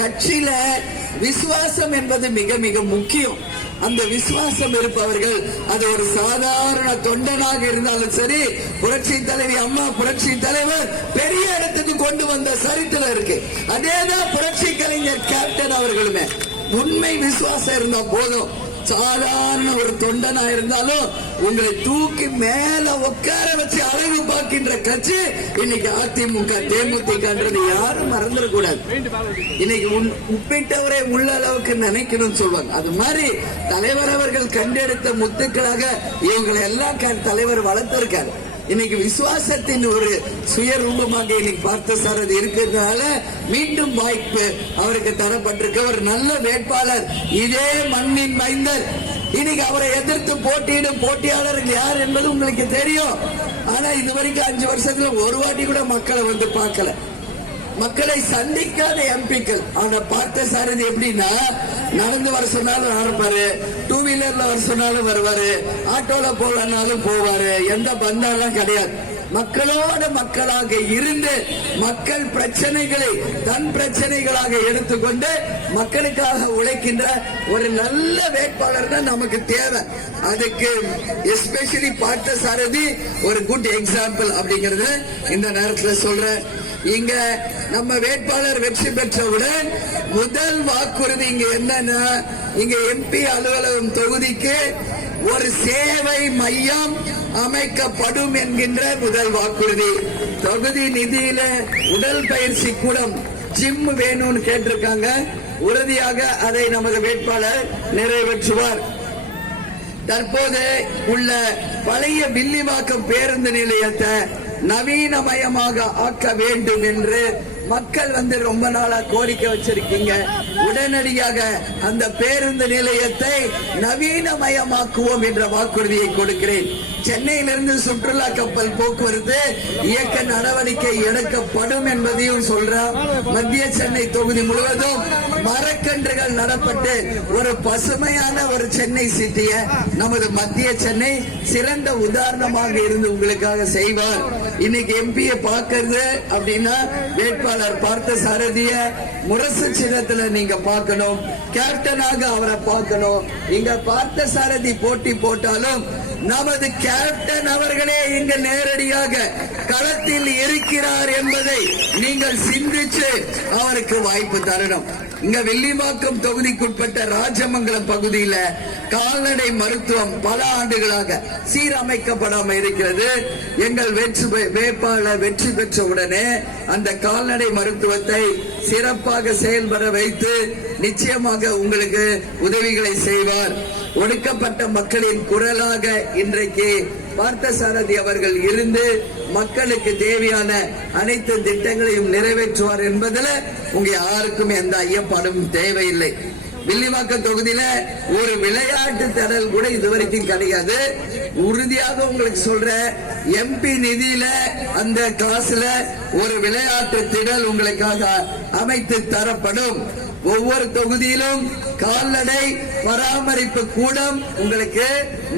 கட்சியில விசுவாசம் என்பது மிக மிக முக்கியம். அந்த விசுவாசம் இருப்பவர்கள் அது ஒரு சாதாரண தொண்டனாக இருந்தாலும் சரி புரட்சி தலைவி அம்மா புரட்சி தலைவர் பெரிய இடத்துக்கு கொண்டு வந்த சரித்திரம் இருக்கு. அதேதான் புரட்சி கலைஞர் கேப்டன் அவர்களுமே. உண்மை விசுவாசம் இருந்தா போதும். சாதாரண ஒரு தொண்டனா இருந்தாலும் உங்களை தூக்கி மேல உட்கார வச்சு அழகு பார்க்கின்ற கட்சி இன்னைக்கு அதிமுக தேமுதிகன்றது யாரும் மறந்துடக்கூடாது இன்னைக்கு உன் உப்பிட்டவரே உள்ள அளவுக்கு நினைக்கணும்னு சொல்லுவாங்க அது மாதிரி தலைவர் அவர்கள் கண்டெடுத்த முத்துக்களாக இவங்களை எல்லாம் தலைவர் வளர்த்திருக்காரு. இன்னைக்கு விசுவாசத்தின் ஒரு சுயரூபமாக இன்னைக்கு பார்த்த சார் அது இருக்கிறதுனால மீண்டும் வாய்ப்பு அவருக்கு தரப்பட்டிருக்க. ஒரு நல்ல வேட்பாளர். இதே மண்ணின் மைந்தர். இன்னைக்கு அவரை எதிர்த்து போட்டியிடும் போட்டியாளர்கள் யார் என்பது உங்களுக்கு தெரியும். ஆனா இது வரைக்கும் அஞ்சு வருஷத்துல ஒரு வாட்டி கூட மக்களை வந்து பார்க்கல. மக்களை சந்திக்காத எம்பிக்கள். அவனை பார்த்த சாரதி எப்படின்னா நடந்து வர சொன்னாலும் நடப்பாரு டூ வீலர்ல வர சொன்னாலும் வருவாரு ஆட்டோல போகலனாலும் போவாரு. எந்த பந்தாலும் கிடையாது. மக்களோட மக்களாக இருந்து மக்கள் பிரச்சனைகளை தன் பிரச்சனைகளாக எடுத்துக்கொண்டு மக்களுக்காக உழைக்கின்ற ஒரு நல்ல வேட்பாளர் தான் நமக்கு தேவை. அதுக்கு எஸ்பெஷலி பார்த்த சாரதி ஒரு குட் எக்ஸாம்பிள் அப்படிங்கறது இந்த நேரத்தில் சொல்றேன். இங்க நம்ம வேட்பாளர் வெற்றி பெற்றவுடன் முதல் வாக்குறுதி இங்க என்னன்னா இங்க எம்பி அலுவலகம் தொகுதிக்கு ஒரு சேவை மையம் அமைக்கப்படும் என்கின்ற முதல் வாக்குறுதி. தொகுதி நிதியில உடல் பயிற்சி கூடம் ஜிம் வேணும்னு கேட்டிருக்காங்க. உறுதியாக அதை நமது வேட்பாளர் நிறைவேற்றுவார். தற்போது உள்ள பழைய வில்லிவாக்கம் பேருந்து நிலையத்தை நவீனமயமாக ஆக்க வேண்டும் என்று மக்கள் வந்து ரொம்ப நாளா கோரிக்கை வச்சிருக்கீங்க. உடனடியாக அந்த பேருந்து நிலையத்தை நவீனமயமாக்குவோம் என்ற வாக்குறுதியை கொடுக்கிறேன். சென்னையிலிருந்து சுற்றுலா கப்பல் போக்குவரத்து இயக்க நடவடிக்கை எடுக்கப்படும் என்பதையும் சொல்றோம் மத்திய சென்னை தொகுதி முழுவதும் மரக்கன்றுகள் நடப்பட்டு ஒரு பசுமையான ஒரு சென்னை சிட்டிய நமது மத்திய சென்னை சிறந்த உதாரணமாக இருந்து உங்களுக்காக செய்வார். இன்னைக்கு எம்பியை பார்க்கறது அப்படின்னா வேட்பாளர் பார்த்த சாரதிய முரசு சின்னத்துல நீங்க பார்க்கணும். கேப்டனாக அவரை பார்க்கணும். இங்க பார்த்த சாரதி போட்டி போட்டாலும் நமது கேப்டன் அவர்களே இங்கு நேரடியாக களத்தில் இருக்கிறார் என்பதை நீங்கள் சிந்திச்சு அவருக்கு வாய்ப்பு தரணும். இங்க வெள்ளிவாக்கம் தொகுதிக்குட்பட்ட ராஜமங்கலம் பகுதியில கால்நடை மருத்துவம் பல ஆண்டுகளாக சீரமைக்கப்படாம இருக்கிறது. எங்கள் வெற்றி வேட்பாளர் வெற்றி பெற்ற உடனே அந்த கால்நடை மருத்துவத்தை சிறப்பாக செயல்பட வைத்து நிச்சயமாக உங்களுக்கு உதவிகளை செய்வார். ஒடுக்கப்பட்ட மக்களின் குரலாக இன்றைக்கு பார்த்தசாரதி அவர்கள் இருந்து மக்களுக்கு தேவையான அனைத்து திட்டங்களையும் நிறைவேற்றுவார் என்பதில் உங்க யாருக்கும் எந்த ஐயப்பாடும் தேவையில்லை. வில்லிவாக்கம் தொகுதியில ஒரு விளையாட்டு திடல் கூட இதுவரைக்கும் கிடையாது. உறுதியாக உங்களுக்கு சொல்ற எம்பி நிதியில அந்த காசுல ஒரு விளையாட்டு திடல் உங்களுக்காக அமைத்து தரப்படும். ஒவ்வொரு தொகுதியிலும் கால்நடை பராமரிப்பு கூடம் உங்களுக்கு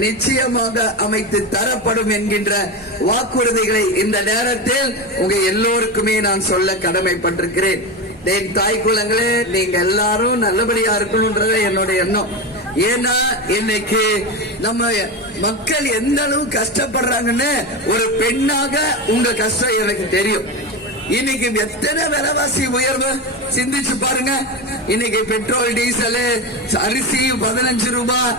நிச்சயமாக அமைத்து தரப்படும் என்கின்ற வாக்குறுதிகளை இந்த நேரத்தில் உங்க எல்லோருக்குமே நான் சொல்ல கடமைப்பட்டிருக்கிறேன். என் தாய் குலங்களே நீங்க எல்லாரும் நல்லபடியா இருக்கணும்ன்றது என்னுடைய எண்ணம். ஏன்னா இன்னைக்கு நம்ம மக்கள் எந்த அளவு கஷ்டப்படுறாங்கன்னு ஒரு பெண்ணாக உங்க கஷ்டம் எனக்கு தெரியும். இன்னைக்கு எத்தனை விலைவாசி உயர்வு? சிந்திச்சு பாருங்க. இன்னைக்கு பெட்ரோல் டீசல் அரிசி பதினஞ்சு ரூபாய்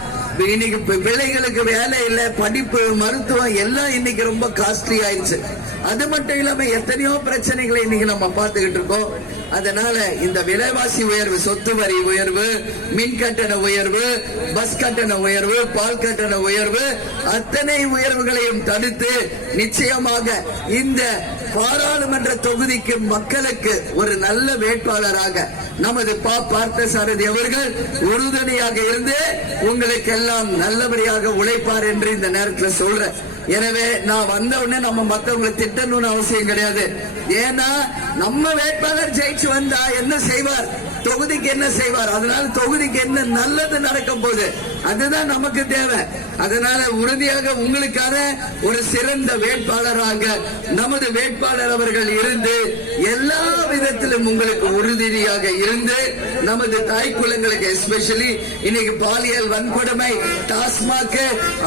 இன்னைக்கு பிள்ளைகளுக்கு வேலை இல்ல படிப்பு மருத்துவம் எல்லாம் இன்னைக்கு ரொம்ப காஸ்ட்லி ஆயிடுச்சு. அது மட்டும் இல்லாம எத்தனையோ பிரச்சனைகளை இன்னைக்கு நம்ம பார்த்துக்கிட்டு இருக்கோம். அதனால இந்த விலைவாசி உயர்வு சொத்து வரி உயர்வு மின் கட்டண உயர்வு பஸ் கட்டண உயர்வு பால் கட்டண உயர்வு அத்தனை உயர்வுகளையும் தடுத்து நிச்சயமாக இந்த பாராளுமன்ற தொகுதிக்கு மக்களுக்கு ஒரு நல்ல வேட்பாளராக நமது பா. பார்த்த சாரதி அவர்கள் உறுதுணையாக இருந்து உங்களுக்கு எல்லாம் நல்லபடியாக உழைப்பார் என்று இந்த நேரத்தில் சொல்றேன். எனவே நான் வந்த உடனே நம்ம மத்தவங்களை திட்டணும்னு அவசியம் கிடையாது. ஏன்னா நம்ம வேட்பாளர் ஜெயிச்சு வந்தா என்ன செய்வார்? தொகுதிக்கு என்ன செய்வார்? அதனால தொகுதிக்கு என்ன நல்லது நடக்க போகுது அதுதான் நமக்கு தேவை. அதனால உறுதியாக உங்களுக்கான ஒரு சிறந்த வேட்பாளராக நமது வேட்பாளர் அவர்கள் இருந்து எல்லா விதத்திலும் உங்களுக்கு உறுதியாக இருந்து நமது தாய் குலங்களுக்கு எஸ்பெஷலி இன்னைக்கு பாலியல் வன்கொடுமை டாஸ்மாக்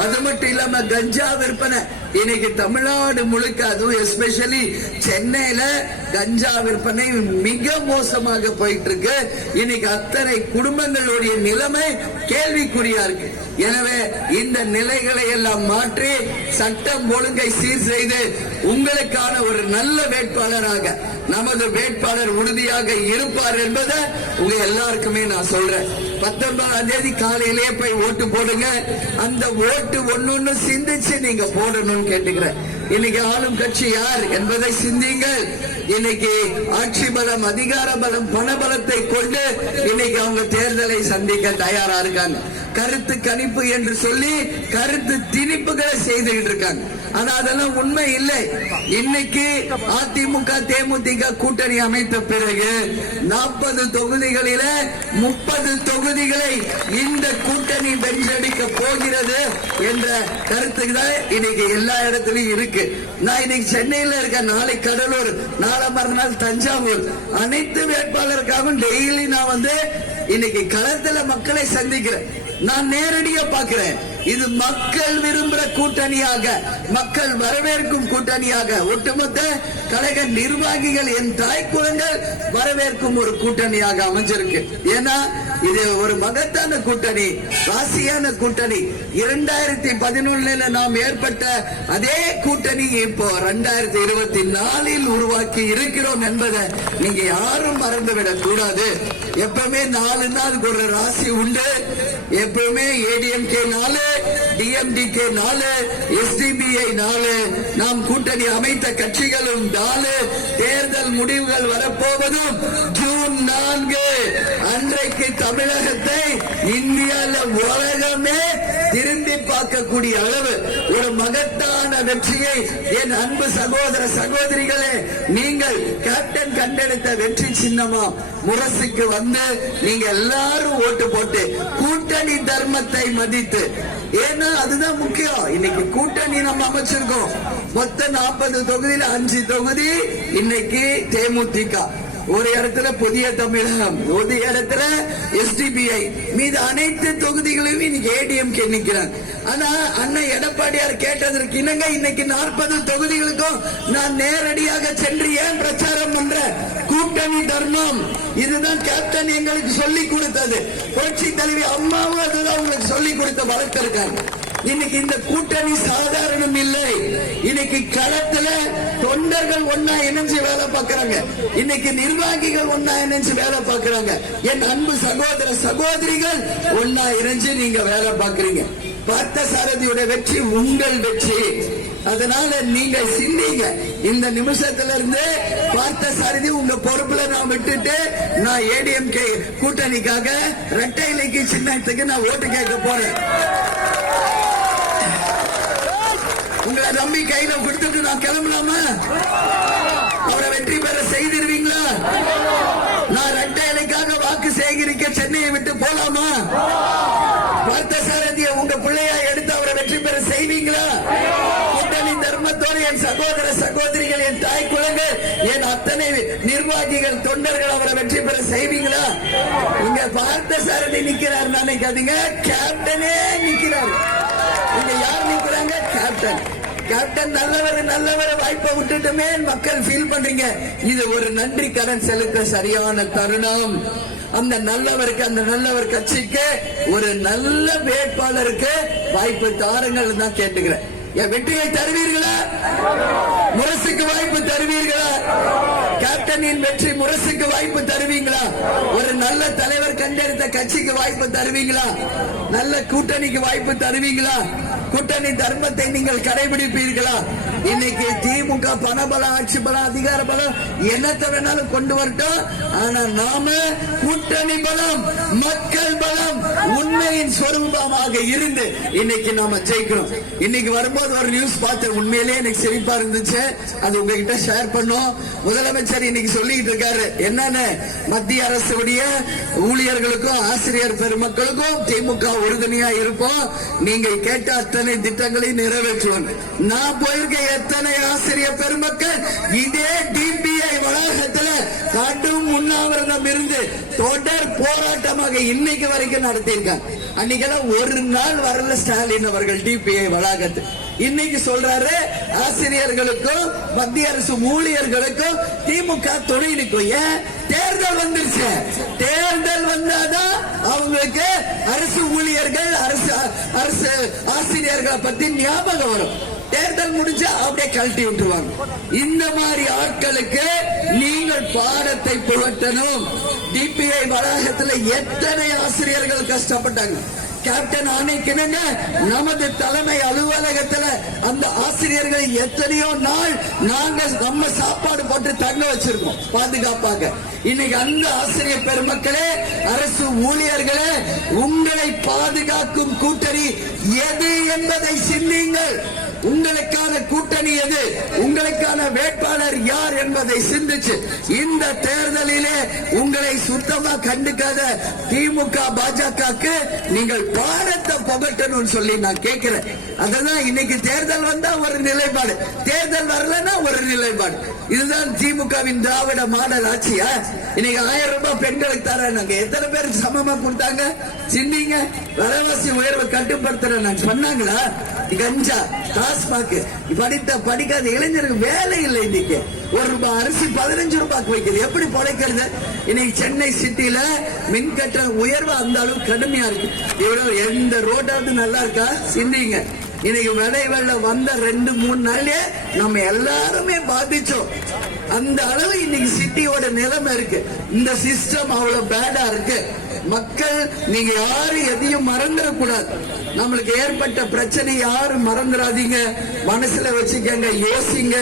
அது மட்டும் இல்லாம கஞ்சா விற்பனை இன்னைக்கு தமிழ்நாடு முழுக்க அதுவும் எஸ்பெஷலி சென்னையில கஞ்சா விற்பனை மிக மோசமாக போயிட்டு இருக்கு இன்னைக்கு அத்தனை குடும்பங்களுடைய நிலைமை கேள்விக்குறியா இருக்கு. எனவே இந்த நிலைகளை எல்லாம் மாற்றி சட்டம் ஒழுங்கை சீர் செய்து உங்களுக்கான ஒரு நல்ல வேட்பாளராக நமது வேட்பாளர் உறுதியாக இருப்பார் என்பதை உங்க எல்லாருக்குமே நான் சொல்றேன். பத்தொன்பதாம் தேதி காலையிலேயே போய் ஓட்டு போடுங்க. அந்த ஓட்டு ஒன்னொன்னு சிந்திச்சு நீங்க போடணும்னு கேட்டுக்கிறேன். இன்னைக்கு ஆளும் கட்சி யார் என்பதை சிந்திங்கள் இன்னைக்கு ஆட்சி பலம் அதிகார பலம் பண பலத்தை கொண்டு இன்னைக்கு அவங்க தேர்தலை சந்திக்க தயாரா இருக்காங்க. கருத்து கணிப்பு என்று சொல்லி கருத்து திணிப்புகளை செய்துகிட்டு இருக்காங்க. ஆனா அதெல்லாம் உண்மை இல்லை. இன்னைக்கு அதிமுக தேமுதிக கூட்டணி அமைத்த பிறகு நாற்பது தொகுதிகளில முப்பது தொகுதிகளை இந்த கூட்டணி வென்றடிக்க போகிறது என்ற கருத்துக்கு தான் இன்னைக்கு எல்லா இடத்துலயும் இருக்கு. நான் இன்னைக்கு சென்னையில இருக்க நாளை கடலூர் நாளை மறுநாள் தஞ்சாவூர். அனைத்து வேட்பாளருக்காகவும் டெய்லி நான் வந்து இன்னைக்கு களத்துல மக்களை சந்திக்கிறேன். நான் நேரடியா பார்க்கிறேன். இது மக்கள் விரும்புற கூட்டணியாக மக்கள் வரவேற்கும் கூட்டணியாக ஒட்டுமொத்த கழக நிர்வாகிகள் என் தாய் குலங்கள் வரவேற்கும் ஒரு கூட்டணியாக அமைஞ்சிருக்கு. ஏன்னா இது ஒரு மகத்தான கூட்டணி ராசியான கூட்டணி. இரண்டாயிரத்தி பதினொன்னுல நாம் ஏற்பட்ட அதே கூட்டணி இப்போ ரெண்டாயிரத்தி இருபத்தி நாலில் உருவாக்கி இருக்கிறோம் என்பதை நீங்க யாரும் மறந்துவிடக் கூடாது எப்பவுமே நாலு நாள் ஒரு ராசி உண்டு. எப்பவுமே ஏடிஎம்கே நாலு டிஎம்டிகே நாலு எஸ்டிபிஐ நாலு. நாம் கூட்டணி அமைத்த கட்சிகளும் நாலு. தேர்தல் முடிவுகள் வரப்போவதும் ஜூன் நான்கு. அன்றைக்கு தமிழகத்தை இந்தியாவில் உலகமே திரும்பி பார்க்கக்கூடிய அளவு ஒரு மகத்தான வெற்றியை என் அன்பு சகோதர சகோதரிகளே நீங்கள் கேப்டன் கண்டெடுத்த வெற்றி சின்னமா முரசுக்கு வந்து நீங்க எல்லாரும் ஓட்டு போட்டு கூட்டணி தர்மத்தை மதித்து ஏன்னா அதுதான் முக்கியம். இன்னைக்கு கூட்டணி நம்ம அமைச்சிருக்கோம். மொத்த நாற்பது தொகுதியில அஞ்சு தொகுதி இன்னைக்கு தேமுதிக. ஒரு இடத்துல புதிய தமிழகம் ஒரு இடத்துல எஸ்டிபிஐ மீது அனைத்து தொகுதிகளிலும் இன்னைக்கு ஏடிஎம்கே நிக்கிறாங்க ஆனா அண்ணன் எடப்பாடியார் கேட்டதற்கு இணங்க இன்னைக்கு நாற்பது தொகுதிகளுக்கும் நான் நேரடியாக சென்று ஏன் பிரச்சாரம் பண்ற கூட்டணி தர்மம். இதுதான் கேப்டன் எங்களுக்கு சொல்லி கொடுத்தது. புரட்சி தலைவி அம்மாவும் அதுதான் உங்களுக்கு சொல்லி கொடுத்த வளர்த்திருக்காங்க இன்னைக்கு இந்த கூட்டணி சாதாரணம் இல்லை. இன்னைக்கு களத்துல தொண்டர்கள் ஒன்னா இணைஞ்சு வேலை பார்க்கறாங்க. இன்னைக்கு நிர்வாகிகள் ஒன்னா இணைஞ்சு வேலை பார்க்கறாங்க. என் அன்பு சகோதர சகோதரிகள் ஒன்னா இணைஞ்சு நீங்க வேலை பார்க்கறீங்க. பார்த்த சாரதியோட வெற்றி உங்கள் வெற்றி. அதனால நீங்க சிந்திங்க. இந்த நிமிஷத்துல இருந்து பார்த்த சாரதி உங்க பொறுப்புல நான் விட்டுட்டு நான் ஏடிஎம்கே கூட்டணிக்காக ரெட்டை இலைக்கு சின்னத்துக்கு நான் ஓட்டு கேட்க போறேன். உங்களை கையில கொடுத்துட்டு நான் கிளம்பலாமா அவரை வெற்றி பெற செய்திருவீங்களா நான் ரெட்டை வாக்கு சேகரிக்க சென்னையை விட்டு போலாமா? பார்த்த சாரதிய உங்க பிள்ளையா எடுத்து அவரை வெற்றி பெற செய்வீங்களா? கூட்டணி தர்மத்தோடு என் சகோதர சகோதரிகள் என் தாய் குலங்கள் என் அத்தனை நிர்வாகிகள் தொண்டர்கள் அவரை வெற்றி பெற செய்வீங்களா? இங்க பார்த்த சாரதி நிக்கிறார் நினைக்காதீங்க கேப்டனே நிக்கிறார். இங்க யார் நிக்கிறாங்க? கேப்டன் கேப்டன் நல்லவர் நல்லவர் வாய்ப்பை விட்டுட்டுமே மக்கள் ஃபீல் பண்றீங்க. இது ஒரு நன்றி கடன் செலுத்த சரியான தருணம். அந்த நல்லவருக்கு அந்த நல்லவர் கட்சிக்கு ஒரு நல்ல வேட்பாளருக்கு வாய்ப்பு தாருங்கள் தான் கேட்டுக்கிறேன். என் வெற்றியை தருவீர்களா? முரசுக்கு வாய்ப்பு தருவீர்களா? கேப்டனின் வெற்றி முரசுக்கு வாய்ப்பு தருவீங்களா? ஒரு நல்ல தலைவர் கண்டெடுத்த கட்சிக்கு வாய்ப்பு தருவீங்களா? நல்ல கூட்டணிக்கு வாய்ப்பு தருவீங்களா? கூட்டணி தர்மத்தை நீங்கள் கடைபிடிப்பீர்களா? இன்னைக்கு திமுக பணபலம் ஆட்சி பலம் அதிகார பலம் என்னத்தை வேணாலும் கொண்டு வரட்டும். ஆனா நாம கூட்டணி பலம் மக்கள் பலம் உண்மையின் சொரூபமாக இருந்து இன்னைக்கு நாம ஜெயிக்கிறோம். இன்னைக்கு வரும்போது ஒரு நியூஸ் பார்த்தேன். உண்மையிலேயே எனக்கு சிரிப்பா இருந்துச்சு. அது உங்ககிட்ட ஷேர் பண்ணோம். முதலமைச்சர் இன்னைக்கு சொல்லிட்டு இருக்காரு. என்னன்னு? மத்திய அரசுடைய ஊழியர்களுக்கும் ஆசிரியர் பெருமக்களுக்கும் திமுக உறுதுணையா இருப்போம். நீங்க கேட்ட அத்தனை திட்டங்களை நிறைவேற்றுவோம்? நான் போயிருக்க எத்தனை ஆசிரியர் பெருமக்கள்? இதே டிபிஐ வளாகத்துல கடும் உண்ணாவிரதம் இருந்து தொடர் போராட்டமாக இன்னைக்கு வரைக்கும் நடத்தியிருக்காங்க. அன்னைக்கெல்லாம் ஒரு நாள் வரல ஸ்டாலின் அவர்கள் டிபிஐ வளாகத்தில் இன்னைக்கு சொல்றாரு ஆசிரியர்களுக்கும் மத்திய அரசு ஊழியர்களுக்கும் திமுக துணை நிற்கும் ஏன் தேர்தல் வந்துருச்சு? தேர்தல் வந்தாதான் அவங்களுக்கு அரசு ஊழியர்கள் அரசு அரசு ஆசிரியர்களை பத்தி ஞாபகம் வரும். தேர்தல் முடிஞ்சு அப்படியே கழட்டி விட்டுருவாங்க. இந்த மாதிரி ஆட்களுக்கு நீங்கள் பாடத்தை புகட்டணும். டிபிஐ வளாகத்துல எத்தனை ஆசிரியர்கள் கஷ்டப்பட்டாங்க? கேப்டன் ஆணைக்கிணங்க நமது தலைமை அலுவலகத்துல அந்த ஆசிரியர்களை எத்தனையோ நாள் நாங்க நம்ம சாப்பாடு போட்டு தங்க வச்சிருக்கோம். பாதுகாப்பாக. இன்னைக்கு அந்த ஆசிரியர் பெருமக்களே அரசு ஊழியர்களே உங்களை பாதுகாக்கும் கூட்டணி எது என்பதை சிந்திங்கள் உங்களுக்கான கூட்டணி எது? உங்களுக்கான வேட்பாளர் யார் என்பதை சிந்திச்சு இந்த தேர்தலிலே உங்களை சுத்தமா கண்டுக்காத திமுக பாஜக நீங்கள் பாடத்தை புகட்டணும் சொல்லி நான் கேட்கிறேன். அதான் இன்னைக்கு தேர்தல் வந்தா ஒரு நிலைப்பாடு. தேர்தல் வரலன்னா ஒரு நிலைப்பாடு. இதுதான் திமுகவின் திராவிட மாடல் ஆட்சியா இன்னைக்கு ஆயிரம் ரூபாய் பெண்களுக்கு தராங்க எத்தனை பேருக்கு சமமா கொடுத்தாங்க? சின்னீங்க வரவாசி உயர்வை கட்டுப்படுத்துறேன் சொன்னாங்களா? கஞ்சா டாஸ்மாக் படித்த படிக்காத இளைஞருக்கு வேலை இல்லை இன்னைக்கு. ஒரு ரூபாய் அரிசி பதினஞ்சு ரூபாய்க்கு வைக்கிறது எப்படி பொழைக்கிறது இன்னைக்கு சென்னை சிட்டில மின்கட்ட உயர்வு அந்த அளவுக்கு கடுமையா இருக்கு. இவ்வளவு எந்த ரோட்டாவது நல்லா இருக்கா? சிந்திங்க. இன்னைக்கு விலை வெள்ளம் வந்த ரெண்டு மூணு நாள்லயே நம்ம எல்லாருமே பாதிச்சோம். அந்த அளவு இன்னைக்கு சிட்டியோட நிலைமை இருக்கு. இந்த சிஸ்டம் அவ்வளவு பேடா இருக்கு. மக்கள் நீங்க யாரும் எதையும் மறந்துடக்கூடாது. நம்மளுக்கு ஏற்பட்ட பிரச்சனை யாரும் மறந்துடாதீங்க. மனசுல வச்சுக்கங்க யோசிங்க.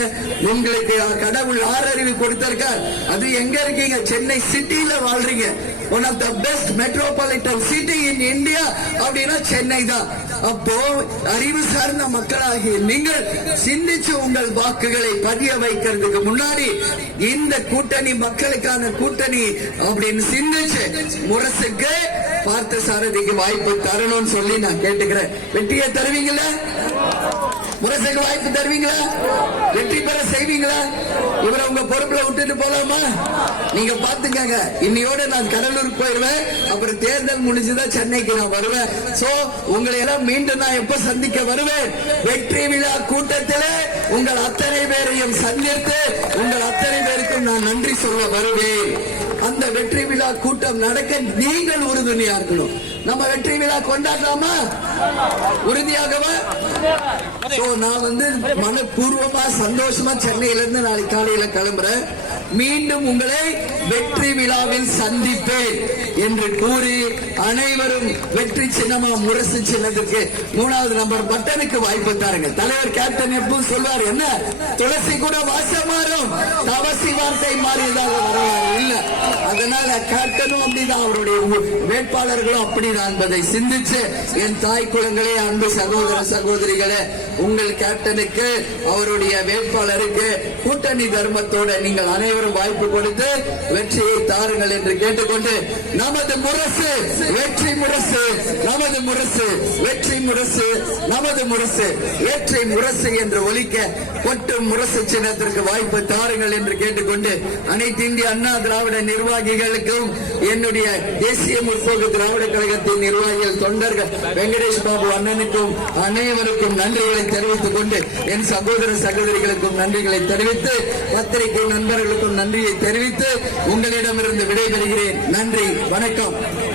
உங்களுக்கு கடவுள் ஆறறிவு கொடுத்திருக்கார். அது எங்க இருக்கீங்க? சென்னை சிட்டியில வாழ்றீங்க. One of the best metropolitan city in India அப்படின்னா சென்னை தான். அப்போ அறிவு சார்ந்த மக்களாகிய நீங்கள் சிந்திச்சு உங்கள் வாக்குகளை பதிய வைக்கிறதுக்கு முன்னாடி இந்த கூட்டணி மக்களுக்கான கூட்டணி அப்படின்னு சிந்திச்சு முரசுக்கு பார்த்த சாரதிக்கு வாய்ப்பு தரணும்னு சொல்லி நான் கேட்டுக்கிறேன். வெற்றியை தருவீங்களா? முரசுக்கு வாய்ப்பு தருவீங்களா? வெற்றி பெற செய்வீங்களா? இவரை உங்க பொறுப்புல விட்டுட்டு போலாமா? நீங்க பாத்துக்கங்க இன்னையோட நான் கடலூருக்கு போயிருவேன். அப்புறம் தேர்தல் முடிஞ்சுதான் சென்னைக்கு நான் வருவேன். சோ உங்களை எல்லாம் மீண்டும் நான் எப்ப சந்திக்க வருவேன்? வெற்றி விழா கூட்டத்தில் உங்கள் அத்தனை பேரையும் சந்தித்து உங்கள் அத்தனை பேருக்கும் நான் நன்றி சொல்ல வருவேன். அந்த வெற்றி விழா கூட்டம் நடக்க நீங்கள் உறுதுணையா இருக்கணும். நம்ம வெற்றி விழா கொண்டாடலாமா? உறுதியாகவா? நான் வந்து மனப்பூர்வமா சந்தோஷமா சென்னையில இருந்து நாளைக்கு காலையில கிளம்புறேன். மீண்டும் உங்களை வெற்றி விழாவில் சந்திப்பேன் என்று கூறி அனைவரும் வெற்றி சின்னமா முரசு சின்னத்துக்கு மூணாவது நம்பர் பட்டனுக்கு வாய்ப்பு தாருங்க. தலைவர் கேப்டன் எப்பவும் சொல்வார் என்ன? துளசி கூட வாசம் மாறும். தவசி வார்த்தை மாறியதாக வரலாறு? இல்ல. அதனால கேப்டனும் அப்படிதான். அவருடைய வேட்பாளர்களும் அப்படிதான் என்பதை சிந்திச்சு என் தாய் குளங்களே அன்பு சகோதர சகோதரிகளே உங்கள் கேப்டனுக்கு அவருடைய வேட்பாளருக்கு கூட்டணி தர்மத்தோட நீங்கள் அனைவரும் அனைவரும் வாய்ப்பு கொடுத்து வெற்றியை தாருங்கள் என்று கேட்டுக்கொண்டு நமது முரசு வெற்றி முரசு நமது முரசு வெற்றி முரசு நமது முரசு வெற்றி முரசு என்று ஒலிக்க கொட்டும் முரசு சின்னத்திற்கு வாய்ப்பு தாருங்கள் என்று கேட்டுக்கொண்டு அனைத்து இந்திய அண்ணா திராவிட நிர்வாகிகளுக்கும் என்னுடைய தேசிய முற்போக்கு திராவிட கழகத்தின் நிர்வாகிகள் தொண்டர்கள் வெங்கடேஷ் பாபு அண்ணனுக்கும் அனைவருக்கும் நன்றிகளை தெரிவித்துக் கொண்டு என் சகோதர சகோதரிகளுக்கும் நன்றிகளை தெரிவித்து பத்திரிகை நண்பர்களுக்கும் நன்றியை தெரிவித்து உங்களிடமிருந்து விடைபெறுகிறேன். நன்றி வணக்கம்.